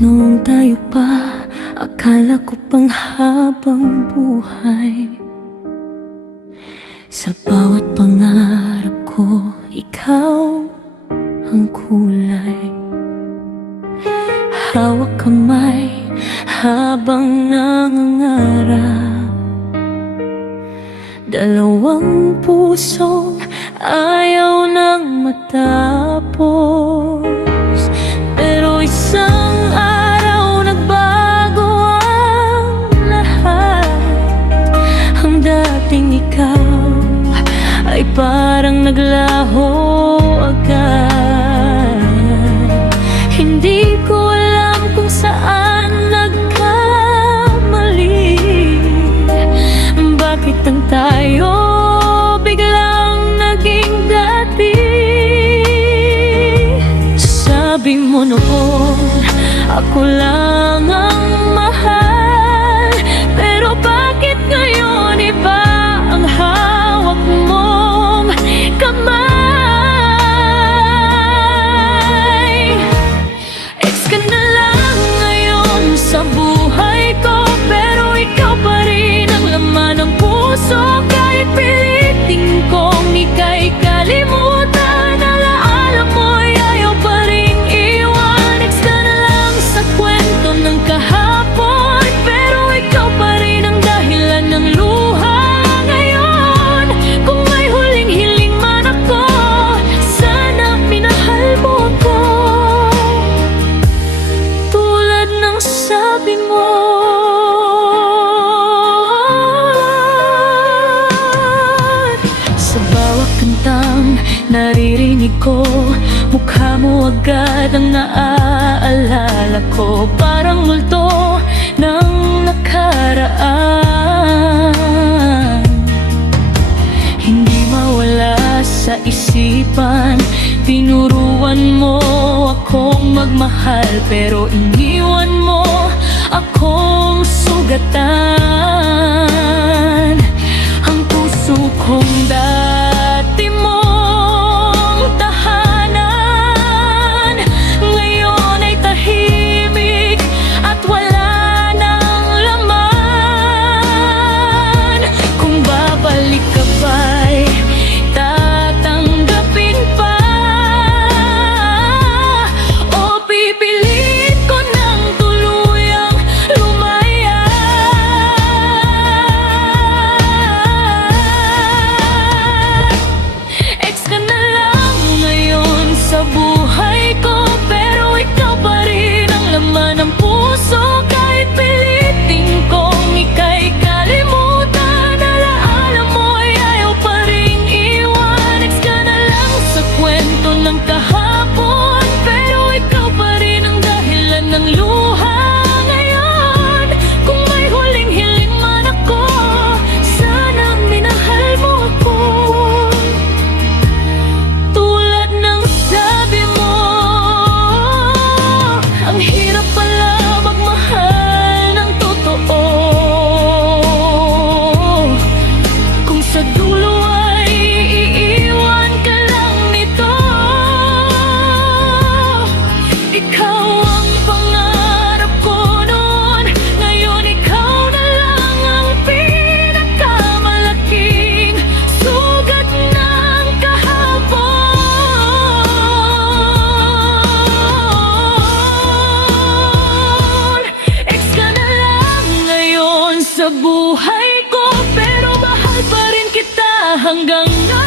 Noong tayo pa, akala ko pang habang buhay. Sa bawat pangarap ko, ikaw ang kulay. Hawak kamay habang nangangarap. Dalawang pusong ayaw nang matapos. Pero isang araw nagbago ang lahat. Ang dating ikaw ay parang naglaho agad. Hindi ko alam kung saan nagkamali. Bakit ang tayo biglang naging dati? Sabi mo noon, ako lang ang mahal. Pero bakit ngayon iba ang hawak mong kamay? Ex ka na lang ngayon sa buhay ko, pero ikaw pa rin ang laman ng puso. Kahit pilitin kong ika'y kalimutan, alaala mo'y ayaw pa rin iwan. Ex ka na lang sa kwento ng kahapon, pero ikaw pa rin ang dahilan ng luha ngayon. Kung may huling hiling man ako, sana minahal mo ako tulad ng sabi mo. Sa bawat kantang naririnig ko, mukha mo agad ang naaalala ko. Parang multo ng nakaraan, hindi mawala sa isipan. Tinuruan mo akong magmahal, pero iniwan mo akong sugatan. Ang puso kong dati mong tahanan, ngayon ay tahimik at wala nang laman. Kung babalik ka ba'y tatanggapin pa, o pipilit ko ng tuluyang lumaya? Ex ka na lang ngayon sa buhay ko, pero ikaw pa rin ang laman ng puso. Kahit pilitin kong ika'y kalimutan, alaala mo'y ayaw pa rin iwan. Ex ka na lang sa kwento ng kahapon, pero ikaw pa rin ang dahilan ng luha ngayon. Kung may huling hiling man ako, sana minahal mo ako tulad ng sabi mo. Ang hirap pala magmahal ng totoo, kung sa dulo ay iiwan ka lang nito. Ikaw ang pangarap ko noon, ngayon ikaw na lang ang pinakamalaking sugat ng kahapon. Ex ka na lang ngayon sa buhay ko, pero mahal pa rin kita hanggang ngayon.